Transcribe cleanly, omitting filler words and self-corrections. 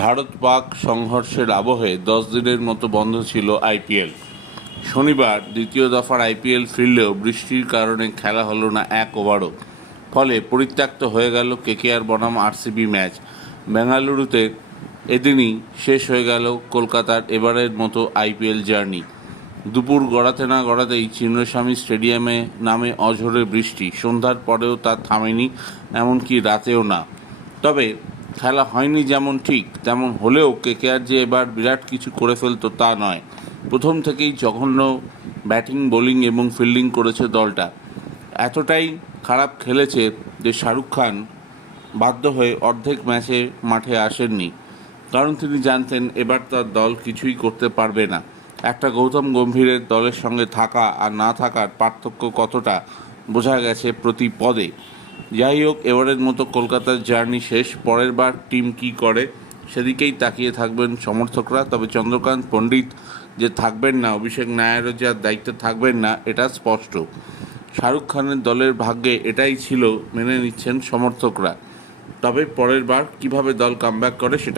ভারত পাক সংঘর্ষের আবহে 10 দিনের মতো বন্ধ ছিল আইপিএল। শনিবার দ্বিতীয় দফার আইপিএল ফিরলেও বৃষ্টির কারণে খেলা হলো না এক ওভারও। ফলে পরিত্যক্ত হয়ে গেল কেকেআর বনাম আরসিবি ম্যাচ। বেঙ্গালুরুতে এদিনই শেষ হয়ে গেল কলকাতার এবারের মতো আইপিএল জার্নি। দুপুর গড়াতে না গড়াতেই চিন্নস্বামী স্টেডিয়ামে নামে অঝোরে বৃষ্টি। সন্ধ্যার পরেও তা থামেনি, এমনকি রাতেও না। তবে খেলা হয়নি যেমন ঠিক, তেমন হলেও কেকেআর যে এবার বিরাট কিছু করে ফেলতো তা নয়। প্রথম থেকেই জঘন্য ব্যাটিং, বোলিং এবং ফিল্ডিং করেছে দলটা। এতটাই খারাপ খেলেছে যে শাহরুখ খান বাধ্য হয়ে অর্ধেক ম্যাচে মাঠে আসেননি, কারণ তিনি জানতেন এবার তার দল কিছুই করতে পারবে না। একটা গৌতম গম্ভীরের দলের সঙ্গে থাকা আর না থাকার পার্থক্য কতটা বোঝা গেছে প্রতি পদে। যাই হোক, এবারের মতো কলকাতার জার্নি শেষ। পরের বার টিম কী করে সেদিকেই তাকিয়ে থাকবেন সমর্থকরা। তবে চন্দ্রকান্ত পণ্ডিত যে থাকবেন না, অভিষেক নায়ারও যে আর দায়িত্বে থাকবেন না, এটা স্পষ্ট। শাহরুখ খানের দলের ভাগ্যে এটাই ছিল, মেনে নিচ্ছেন সমর্থকরা। তবে পরের বার কীভাবে দল কামব্যাক করে সেটা